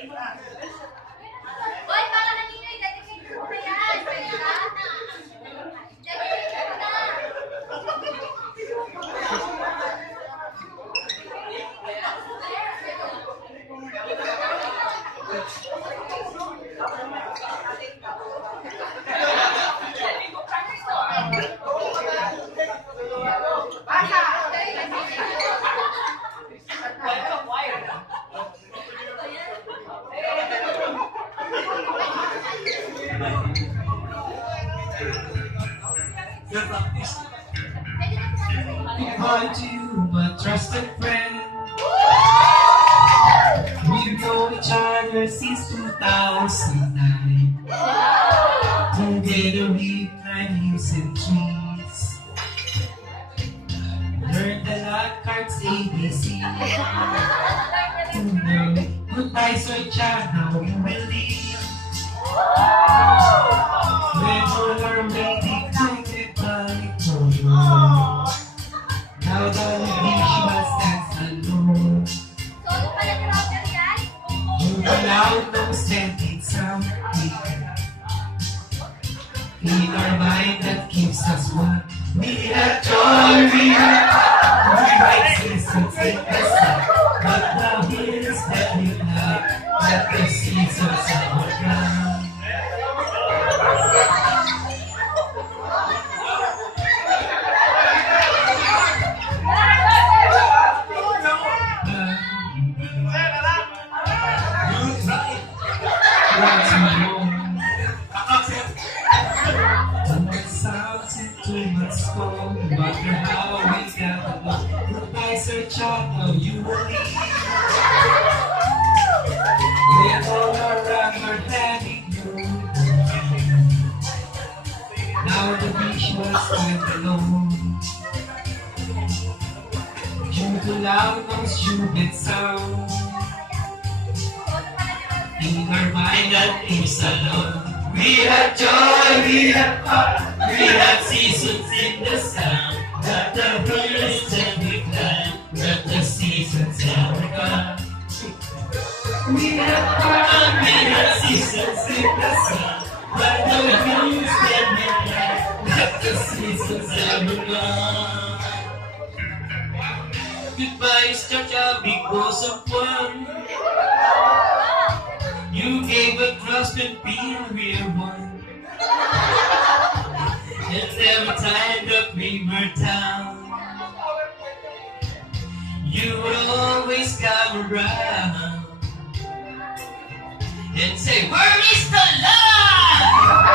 Hoy, para kanina, i-dedicate ko na yan. Pwede ba? Dedicate ko na. I called you my trusted friend. We've known each other since 2009. Together we climb hills and trees. Learned the lot cards ABC. Goodbye, Sir Chad, now we will leave. When all our waiting, I get back to you. Now the wish stands alone. Solo pala ni Roger yan? You allowed no sending sound. In our mind that keeps us one. We have joy, we might seasons in the sun. But now here's that we like, that the seasons are around. No matter how we got along, goodbye, Sir Chad, now you will leave. We're all around our daddy mood. Now the beach was stand alone. Due to loud no stupid sound. In our mind that keeps alone. We have joy, we have fun, we have seasons in the sun. That the hills that we climb, that the seasons are gone. We have fun, we have seasons in the sun. That the hills that we climb, that the seasons are gone. Goodbye, Chacha, because of one. You gave a trust and feel we're one. And every time that we were down, you would always come around and say, where is the love?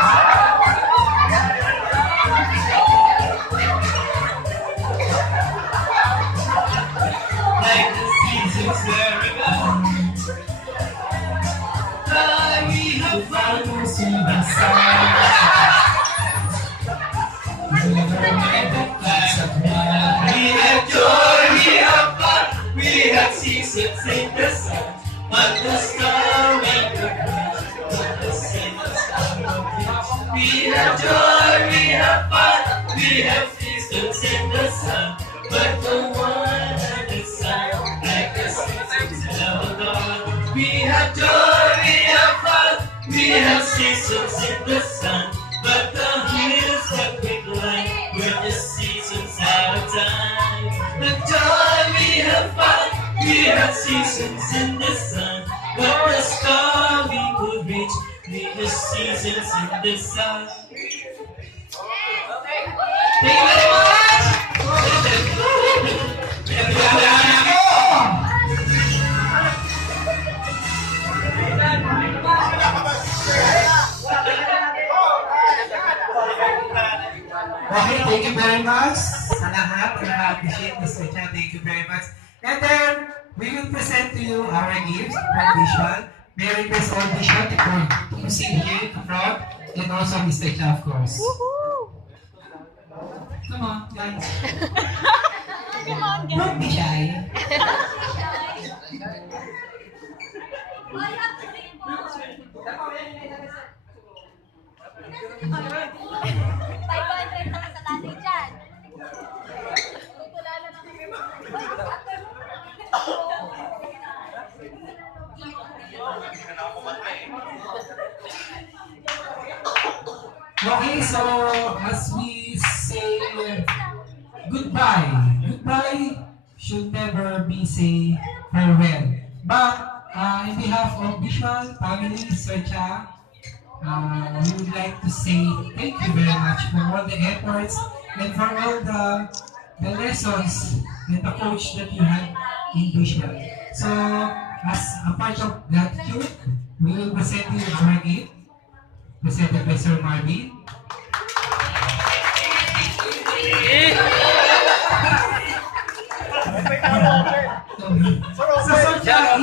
Like the seasons were gone. We have fun to the sun. We have joy, we have fun, we have seasons in the sun. But the star make the crash, but the seasons are. We have joy, we have fun, we have seasons in the sun. But the one at the sun, like the seasons are gone. We have joy, we have fun, we have seasons in the sun. But the hills that we climb, where the seasons out of time. The joy, we have fun, we have seasons in the sun. But the star we could reach, with the seasons in the sun. Thank you very much! Okay, thank you very much sa lahat. We appreciate Mr. Chan. Thank you very much. And then, we will present to you our gifts from Visual. May request all Visual to sit here in front, and also Mr. Chan, of course. Come on, guys. Don't be shy. Thank you. Okay, so as we say goodbye, goodbye should never be say farewell. But in behalf of Visual family, Sir Cha, we would like to say thank you very much for all the efforts and for all the lessons and the coach that you had in Visual. So, as a part of gratitude, we will present you our gift, presented by Sir Marvin. So, Sir Cha,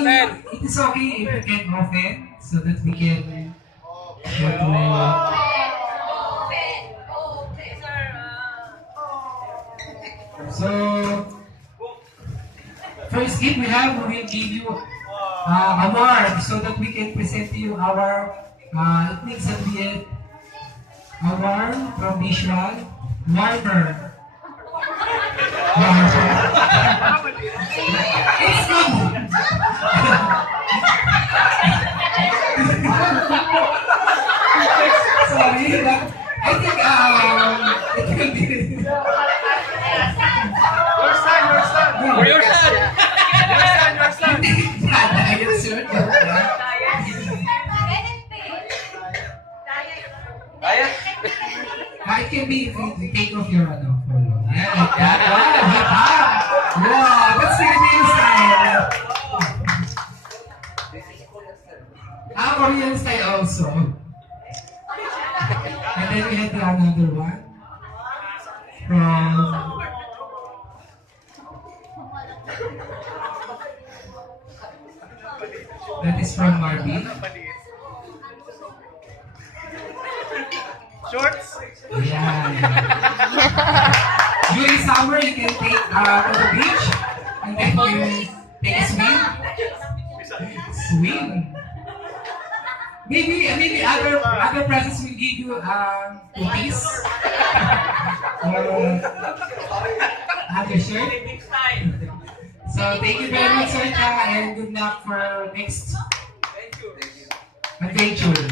it is okay if you can open so that we can go to So, first gift we have, we will give you award so that we can present to you our it makes a bit award from Visual Warmer. It's good. Sorry, I think it will be. Your son! Yes, sir. It can be if you take off your follow. Yeah, like that. Wow, hip hop. Wow, that's the Korean style. Korean style also. And then we have another one from that is from Marvin. Shorts? Yeah. During summer, you can take to the beach and then you take a swim. Swim. Maybe other presents will give you cookies or other shirt. So thank you very much, Sir Cha, and good luck for next adventure.